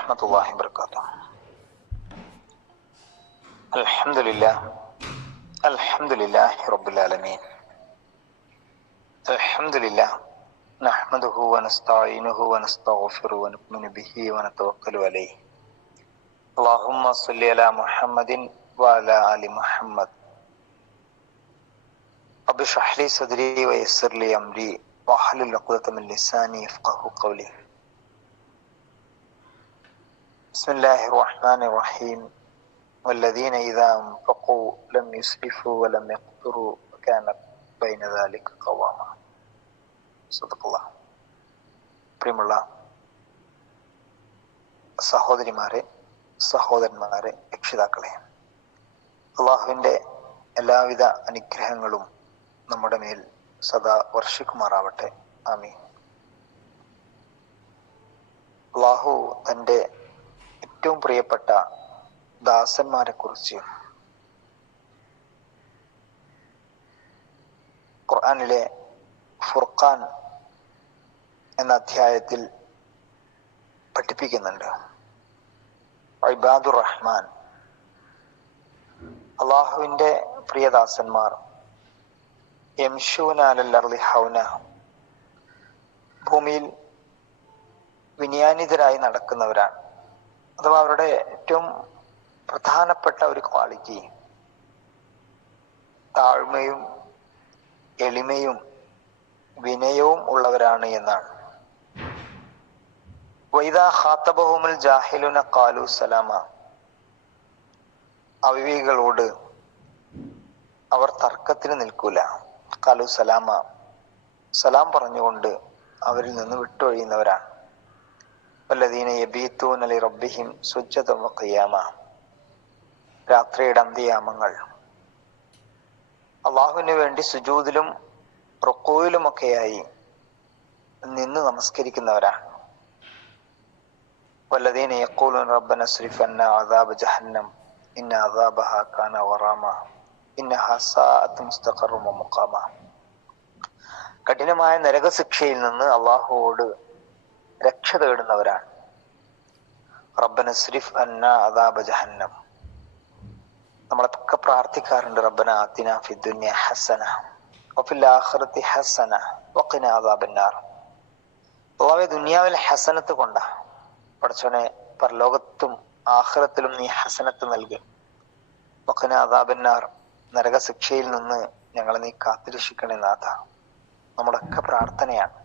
ورحمة الله وبركاته. الحمد لله الحمد لله رب العالمين. الحمد لله نحمده ونستعينه ونستغفره ونؤمن به ونتوكل عليه. اللهم صل على محمد وعلى آل محمد. رب اشرح لي صدري ويسر لي أمري واحلل عقدة من لساني يفقه قولي. بسم الله الرحمن الرحيم والذين إذا أنفقوا لم يسرفوا ولم يقتروا وكان بين ذلك قواما صدق الله പ്രിയമുള്ള സഹോദരിമാരെ സഹോദരന്മാരെ രക്ഷിതാക്കളെ അള്ളാഹുവിൻ്റെ എല്ലാവിധ അനുഗ്രഹങ്ങളും നമ്മുടെ മേൽ സദാ വർഷിക്കുമാറാവട്ടെ ആമീൻ അള്ളാഹു തൻ്റെ ഏറ്റവും പ്രിയപ്പെട്ട ദാസന്മാരെ കുറിച്ച് ഖുർആാനിലെ ഫുർഖാൻ എന്ന അധ്യായത്തിൽ പഠിപ്പിക്കുന്നുണ്ട്. ഇബാദുർ റഹ്മാൻ. അള്ളാഹുവിന്റെ പ്രിയദാസന്മാർ യംഷൂനാലി ഹൗന. ഭൂമിയിൽ വിനിയാനിതരായി നടക്കുന്നവരാണ്. അഥവാ അവരുടെ ഏറ്റവും പ്രധാനപ്പെട്ട ഒരു ക്വാളിറ്റി താഴ്മയും എളിമയും വിനയവും ഉള്ളവരാണ് എന്നാണ്. വൈദ ജാഹിലുന കാലു സലാമ. അവിവേകളോട് അവർ തർക്കത്തിന് നിൽക്കൂല. കാലു സലാമ. സലാം പറഞ്ഞുകൊണ്ട് അവരിൽ നിന്ന് വിട്ടൊഴിയുന്നവരാണ്. റബ്ബിഹിം സുജ്ജതം ഖിയാമ. രാത്രിയുടെ അന്ത്യയാമങ്ങൾ. അള്ളാഹുവിന് വേണ്ടി സുജൂതിലും റുക്കോയിലുമൊക്കെയായി നിന്ന് നമസ്കരിക്കുന്നവരാണ്. വല്ലദീന യഖൂലൂന റബ്ബന സ്രിഫ് അദാബ് അദാബ ജഹന്നം ഇന്ന അദാബഹ കാന വറാമ ഇന്ന ഹസാഅത്ത് മുസ്തഖറും മുഖാമ. കഠിനമായ നരകശിക്ഷയിൽ നിന്ന് അള്ളാഹുവോട് രക്ഷ തേടുന്നവരാണ്. റബ്ബന സ്രിഫ് അദാബ ജഹന്നം. നമ്മളൊക്കെ പ്രാർത്ഥിക്കാറുണ്ട് റബ്ബന ആത്തിന ഫിദ്ദുന്യ ഹസന വഫിൽ ഹസന വഖിന അദാബന്നാർ അള്ളാഹുവെ ദുനിയാവിൽ ഹസനത്ത് കൊണ്ട. പഠിച്ചവനെ പരലോകത്തും ആഹ്റത്തിലും നീ ഹസനത്ത് നൽകി. വഖിന അദാബന്നാർ നരകശിക്ഷയിൽ നിന്ന് ഞങ്ങളെ നീ കാത്തിരക്ഷിക്കണേ നാഥ. നമ്മളൊക്കെ പ്രാർത്ഥനയാണ്.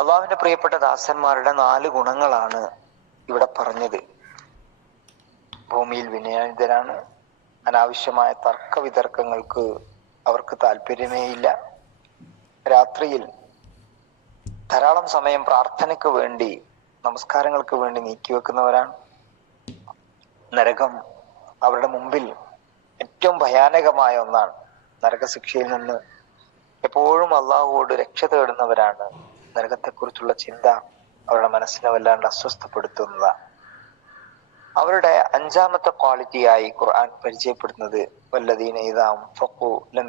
അള്ളാഹുവിന്റെ പ്രിയപ്പെട്ട ദാസന്മാരുടെ നാല് ഗുണങ്ങളാണ് ഇവിടെ പറഞ്ഞത്. ഭൂമിയിൽ വിനയാനിതരാണ് അനാവശ്യമായ തർക്ക വിതർക്കങ്ങൾക്ക് അവർക്ക് താല്പര്യമേ ഇല്ല. രാത്രിയിൽ ധാരാളം സമയം പ്രാർത്ഥനയ്ക്ക് വേണ്ടി നമസ്കാരങ്ങൾക്ക് വേണ്ടി നീക്കിവെക്കുന്നവരാണ് നരകം അവരുടെ മുമ്പിൽ ഏറ്റവും ഭയാനകമായ ഒന്നാണ്. നരകശിക്ഷയിൽ നിന്ന് എപ്പോഴും അള്ളാഹുവോട് രക്ഷ തേടുന്നവരാണ് നരകത്തെക്കുറിച്ചുള്ള ചിന്ത അവരുടെ മനസ്സിനെ വല്ലാണ്ട് അസ്വസ്ഥപ്പെടുത്തുന്നതാണ് അവരുടെ അഞ്ചാമത്തെ ക്വാളിറ്റിയായി ഖുർആൻ പരിചയപ്പെടുന്നത് വല്ലദീന ഫഖു ലം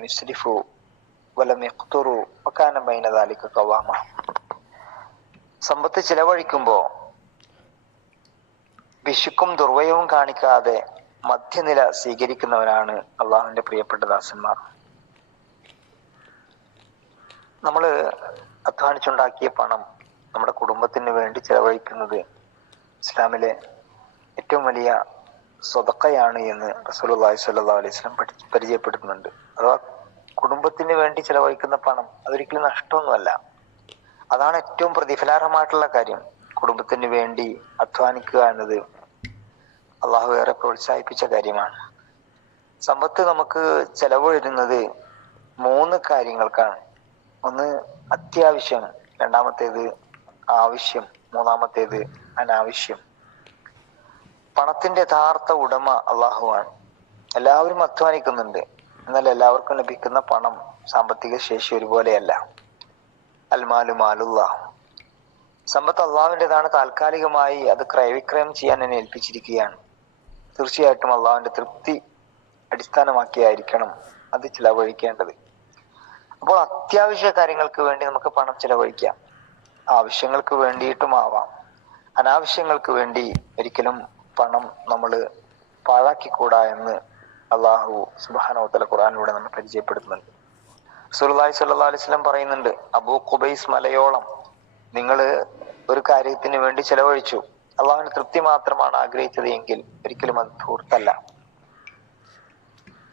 വലം വകാന ബൈന ദാലിക സമ്പത്ത് ചിലവഴിക്കുമ്പോൾ വിശുക്കും ദുർവയവും കാണിക്കാതെ മധ്യനില സ്വീകരിക്കുന്നവരാണ് അള്ളാഹുവിന്റെ പ്രിയപ്പെട്ട ദാസന്മാർ. നമ്മൾ അധ്വാനിച്ചുണ്ടാക്കിയ പണം നമ്മുടെ കുടുംബത്തിന് വേണ്ടി ചെലവഴിക്കുന്നത് ഇസ്ലാമിലെ ഏറ്റവും വലിയ സ്വതക്കയാണ് എന്ന് റസൂലുള്ളാഹി സ്വല്ലല്ലാഹു അലൈഹി വസല്ലം പഠി പരിചയപ്പെടുത്തുന്നുണ്ട്. അഥവാ കുടുംബത്തിന് വേണ്ടി ചെലവഴിക്കുന്ന പണം അതൊരിക്കലും നഷ്ടമൊന്നുമല്ല. അതാണ് ഏറ്റവും പ്രതിഫലാർഹമായിട്ടുള്ള കാര്യം. കുടുംബത്തിന് വേണ്ടി അധ്വാനിക്കുക എന്നത് അള്ളാഹു ഏറെ പ്രോത്സാഹിപ്പിച്ച കാര്യമാണ്. സമ്പത്ത് നമുക്ക് ചെലവ് വരുന്നത് മൂന്ന് കാര്യങ്ങൾക്കാണ്. ഒന്ന് അത്യാവശ്യം രണ്ടാമത്തേത് ആവശ്യം മൂന്നാമത്തേത് അനാവശ്യം. പണത്തിന്റെ യഥാർത്ഥ ഉടമ അള്ളാഹുവാണ്. എല്ലാവരും അധ്വാനിക്കുന്നുണ്ട്. എന്നാൽ എല്ലാവർക്കും ലഭിക്കുന്ന പണം സാമ്പത്തിക ശേഷി ഒരുപോലെയല്ല. അൽമാലു മാലുള്ള. സമ്പത്ത് അള്ളാഹുവിന്റെതാണ്. താൽക്കാലികമായി അത് ക്രയവിക്രയം ചെയ്യാൻ എന്നെ ഏൽപ്പിച്ചിരിക്കുകയാണ്. തീർച്ചയായിട്ടും അള്ളാഹുവിന്റെ തൃപ്തി അടിസ്ഥാനമാക്കിയായിരിക്കണം അത് ചിലവഴിക്കേണ്ടത്. അപ്പോൾ അത്യാവശ്യ കാര്യങ്ങൾക്ക് വേണ്ടി നമുക്ക് പണം ചിലവഴിക്കാം. ആവശ്യങ്ങൾക്ക് വേണ്ടിയിട്ടും ആവാം. അനാവശ്യങ്ങൾക്ക് വേണ്ടി ഒരിക്കലും പണം നമ്മൾ പാഴാക്കിക്കൂടാ എന്ന് അള്ളാഹു സുബാനോത്തല ഖുറാനിലൂടെ നമ്മൾ പരിചയപ്പെടുത്തുന്നുണ്ട്. സുല്ലാഹി സല്ലാ അലിസ്ലം പറയുന്നുണ്ട് അബൂ ഖുബൈസ് മലയോളം നിങ്ങൾ ഒരു കാര്യത്തിന് വേണ്ടി ചെലവഴിച്ചു. അള്ളാഹുവിന് തൃപ്തി മാത്രമാണ് ആഗ്രഹിച്ചത് എങ്കിൽ ഒരിക്കലും അത് ധൂർത്തല്ല.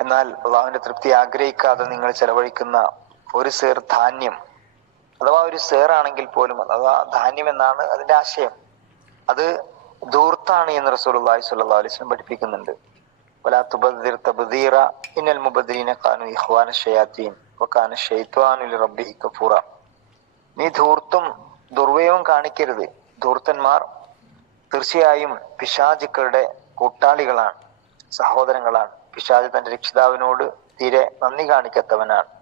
എന്നാൽ അള്ളാഹുവിന്റെ തൃപ്തി ആഗ്രഹിക്കാതെ നിങ്ങൾ ചെലവഴിക്കുന്ന ഒരു സേർ ധാന്യം. അഥവാ ഒരു സേർ ആണെങ്കിൽ പോലും അഥവാ ധാന്യം എന്നാണ് അതിന്റെ ആശയം. അത് ദൂർത്താണ് എന്ന് റസൂലുള്ളാഹി സ്വല്ലല്ലാഹു അലൈഹി വസല്ലം പഠിപ്പിക്കുന്നുണ്ട്. നീ ധൂർത്തും ദുർവയവും കാണിക്കരുത്. ധൂർത്തന്മാർ തീർച്ചയായും പിശാചുക്കളുടെ കൂട്ടാളികളാണ് സഹോദരങ്ങളാണ്. പിശാജ് തന്റെ രക്ഷിതാവിനോട് തീരെ നന്ദി കാണിക്കാത്തവനാണ്.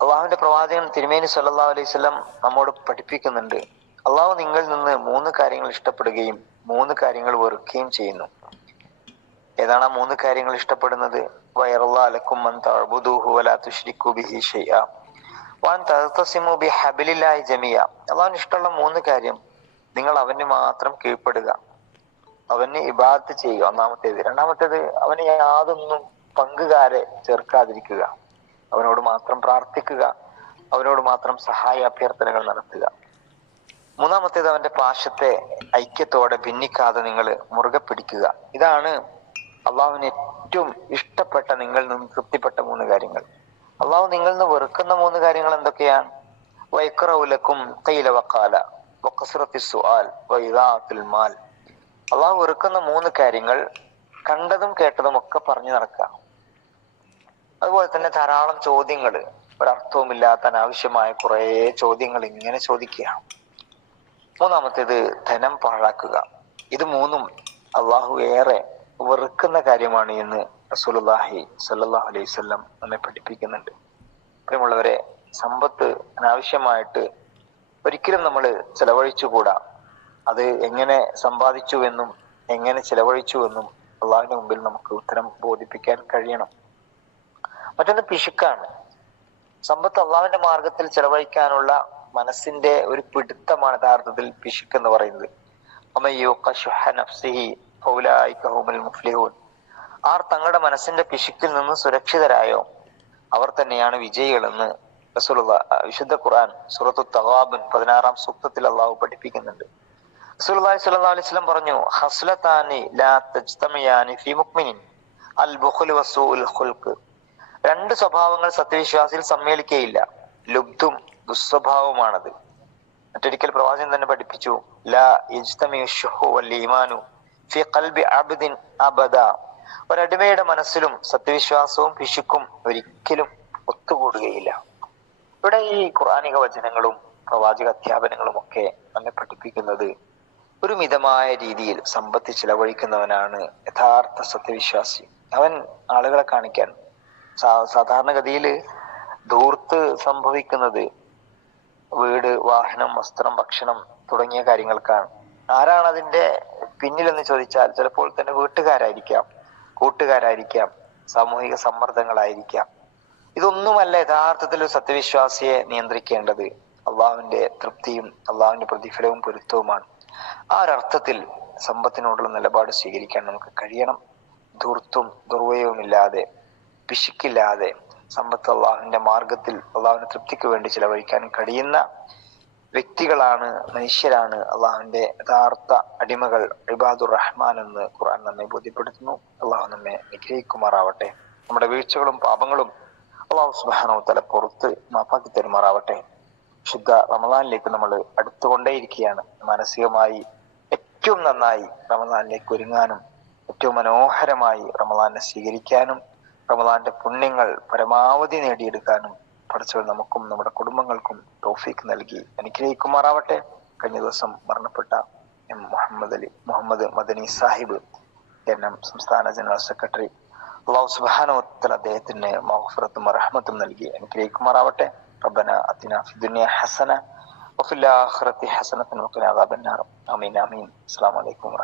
അള്ളാഹുവിന്റെ പ്രവാചകൻ തിരുമേനി സല്ലാ അലൈഹി സ്വലം നമ്മോട് പഠിപ്പിക്കുന്നുണ്ട്. അള്ളാഹു നിങ്ങളിൽ നിന്ന് മൂന്ന് കാര്യങ്ങൾ ഇഷ്ടപ്പെടുകയും മൂന്ന് കാര്യങ്ങൾ വെറുക്കുകയും ചെയ്യുന്നു. ഏതാണ് ആ മൂന്ന് കാര്യങ്ങൾ ഇഷ്ടപ്പെടുന്നത്? അള്ളാഹുന് ഇഷ്ടമുള്ള മൂന്ന് കാര്യം നിങ്ങൾ അവന് മാത്രം കീഴ്പ്പെടുക. അവന് ഇബാദത്ത് ചെയ്യുക. ഒന്നാമത്തേത്. രണ്ടാമത്തേത് അവന് യാതൊന്നും പങ്കുകാരെ ചേർക്കാതിരിക്കുക. അവനോട് മാത്രം പ്രാർത്ഥിക്കുക. അവനോട് മാത്രം സഹായ അഭ്യർത്ഥനകൾ നടത്തുക. മൂന്നാമത്തേത് അവന്റെ പാശത്തെ ഐക്യത്തോടെ ഭിന്നിക്കാതെ നിങ്ങൾ മുറുകെ പിടിക്കുക. ഇതാണ് അള്ളാഹുവിന് ഏറ്റവും ഇഷ്ടപ്പെട്ട നിങ്ങളിൽ നിന്ന് തൃപ്തിപ്പെട്ട മൂന്ന് കാര്യങ്ങൾ. അള്ളാഹു നിങ്ങളിൽ നിന്ന് വെറുക്കുന്ന മൂന്ന് കാര്യങ്ങൾ എന്തൊക്കെയാണ്? വൈക്കറൗലക്കും തൈല വക്കാല മാൽ. അള്ളാഹു വെറുക്കുന്ന മൂന്ന് കാര്യങ്ങൾ കണ്ടതും കേട്ടതും ഒക്കെ പറഞ്ഞു നടക്കുക. അതുപോലെ തന്നെ ധാരാളം ചോദ്യങ്ങൾ ഒരർത്ഥവുമില്ലാത്ത അനാവശ്യമായ കുറേ ചോദ്യങ്ങൾ ഇങ്ങനെ ചോദിക്കുക. മൂന്നാമത്തേത് ധനം പാഴാക്കുക. ഇത് മൂന്നും അള്ളാഹു ഏറെ വെറുക്കുന്ന കാര്യമാണ് എന്ന് റസൂലുല്ലാഹി സല്ലാഹു അലൈഹി സ്വല്ലം നമ്മെ പഠിപ്പിക്കുന്നുണ്ട്. പ്രിയമുള്ളവരെ സമ്പത്ത് അനാവശ്യമായിട്ട് ഒരിക്കലും നമ്മൾ ചെലവഴിച്ചുകൂടാ. അത് എങ്ങനെ സമ്പാദിച്ചുവെന്നും എങ്ങനെ ചെലവഴിച്ചുവെന്നും അള്ളാഹിന്റെ മുമ്പിൽ നമുക്ക് ഉത്തരം ബോധിപ്പിക്കാൻ കഴിയണം. മറ്റൊന്ന് പിശുക്കാണ്. സമ്പത്ത് അള്ളാഹുവിന്റെ മാർഗത്തിൽ ചെലവഴിക്കാനുള്ള മനസ്സിന്റെ ഒരു പിടുത്തമാണ് യഥാർത്ഥത്തിൽ പിശുക്ക് എന്ന് പറയുന്നത്. ആർ തങ്ങളുടെ മനസ്സിന്റെ പിശുക്കിൽ നിന്ന് സുരക്ഷിതരായോ? അവർ തന്നെയാണ് വിജയികളെന്ന് റസൂലുള്ള വിശുദ്ധ ഖുർആൻ സുറത്തു തവാബൻ പതിനാറാം സൂക്തത്തിൽ അള്ളാഹു പഠിപ്പിക്കുന്നുണ്ട്. റസൂലുള്ളാഹി അലൈഹി വസല്ലം പറഞ്ഞു ഹസ്ലതാനി ലാ തജ്തമിയാനി ഫീ മുഅ്മിനിൻ അൽ ബുഖ്ലു ഖുൽഖ്. രണ്ട് സ്വഭാവങ്ങൾ സത്യവിശ്വാസിയിൽ സമ്മേളിക്കുകയില്ല. ലുബ്ധും ദുസ്വഭാവമാണത് മറ്റൊരിക്കൽ പ്രവാചകൻ തന്നെ പഠിപ്പിച്ചു ഈമാനു ഫി ഖൽബി അബ്ദിൻ അബദ. ഒരടിമയുടെ മനസ്സിലും സത്യവിശ്വാസവും പിശുക്കും ഒരിക്കലും ഒത്തുകൂടുകയില്ല. ഇവിടെ ഈ ഖുറാനിക വചനങ്ങളും പ്രവാചക അധ്യാപനങ്ങളും ഒക്കെ നമ്മെ പഠിപ്പിക്കുന്നത് ഒരു മിതമായ രീതിയിൽ സമ്പത്ത് ചിലവഴിക്കുന്നവനാണ് യഥാർത്ഥ സത്യവിശ്വാസി. അവൻ ആളുകളെ കാണിക്കാൻ സാധാരണഗതിയിൽ ധൂർത്ത് സംഭവിക്കുന്നത് വീട് വാഹനം വസ്ത്രം ഭക്ഷണം തുടങ്ങിയ കാര്യങ്ങൾക്കാണ്. ആരാണ് അതിന്റെ പിന്നിലെന്ന് ചോദിച്ചാൽ ചിലപ്പോൾ തന്നെ വീട്ടുകാരായിരിക്കാം കൂട്ടുകാരായിരിക്കാം സാമൂഹിക സമ്മർദ്ദങ്ങളായിരിക്കാം. ഇതൊന്നുമല്ല യഥാർത്ഥത്തിൽ സത്യവിശ്വാസിയെ നിയന്ത്രിക്കേണ്ടത്. അള്ളാഹുവിന്റെ തൃപ്തിയും അള്ളാഹുവിന്റെ പ്രതിഫലവും പൊരുത്തവുമാണ്. ആ ഒരർത്ഥത്തിൽ സമ്പത്തിനോടുള്ള നിലപാട് സ്വീകരിക്കാൻ നമുക്ക് കഴിയണം. ധൂർത്തും ദുർവയവും ഇല്ലാതെ പിശുക്കില്ലാതെ സമ്പത്ത് അള്ളാഹുവിന്റെ മാർഗത്തിൽ അള്ളാഹുവിന്റെ തൃപ്തിക്ക് വേണ്ടി ചിലവഴിക്കാൻ കഴിയുന്ന വ്യക്തികളാണ് മനുഷ്യരാണ് അള്ളാഹുവിന്റെ യഥാർത്ഥ അടിമകൾ ഇബാദുർ റഹ്മാൻ എന്ന് ഖുർആൻ നമ്മെ ബോധ്യപ്പെടുത്തുന്നു. അള്ളാഹു നമ്മെ നിഗ്രഹിക്കുമാറാവട്ടെ നമ്മുടെ വീഴ്ചകളും പാപങ്ങളും അള്ളാഹു സുബാനോ തല പുറത്ത് മാപ്പാക്കി തരുമാറാവട്ടെ. ശുദ്ധ റമദാനിലേക്ക് നമ്മൾ അടുത്തുകൊണ്ടേയിരിക്കുകയാണ്. മാനസികമായി ഏറ്റവും നന്നായി റമദാനിലേക്ക് ഒരുങ്ങാനും ഏറ്റവും മനോഹരമായി റമദാനെ സ്വീകരിക്കാനും റമദാന്റെ പുണ്യങ്ങൾ പരമാവധി നേടിയെടുക്കാനും പഠിച്ചവർ നമുക്കും നമ്മുടെ കുടുംബങ്ങൾക്കും തോഫീക്ക് നൽകി. അനുഗ്രഹിക്കുമാറാവട്ടെ. കഴിഞ്ഞ ദിവസം മരണപ്പെട്ട M Muhammad Ali Muhammad Madani Sahib N M സംസ്ഥാന ജനറൽ സെക്രട്ടറി. അള്ളാഹു സുബാനോത്തൽ അദ്ദേഹത്തിന് മഹഫറത്തും റഹ്മത്തും നൽകി. അനുഗ്രഹിക്കുമാറാവട്ടെ. റബ്ബന അത്തിന ഫിദുനിയ ഹസന വഫിൽ ആഖിറത്തി ഹസനത്തിൻ അമീൻ അദാബന്നാർ. ആമീൻ ആമീൻ. അസ്സലാമു അലൈക്കും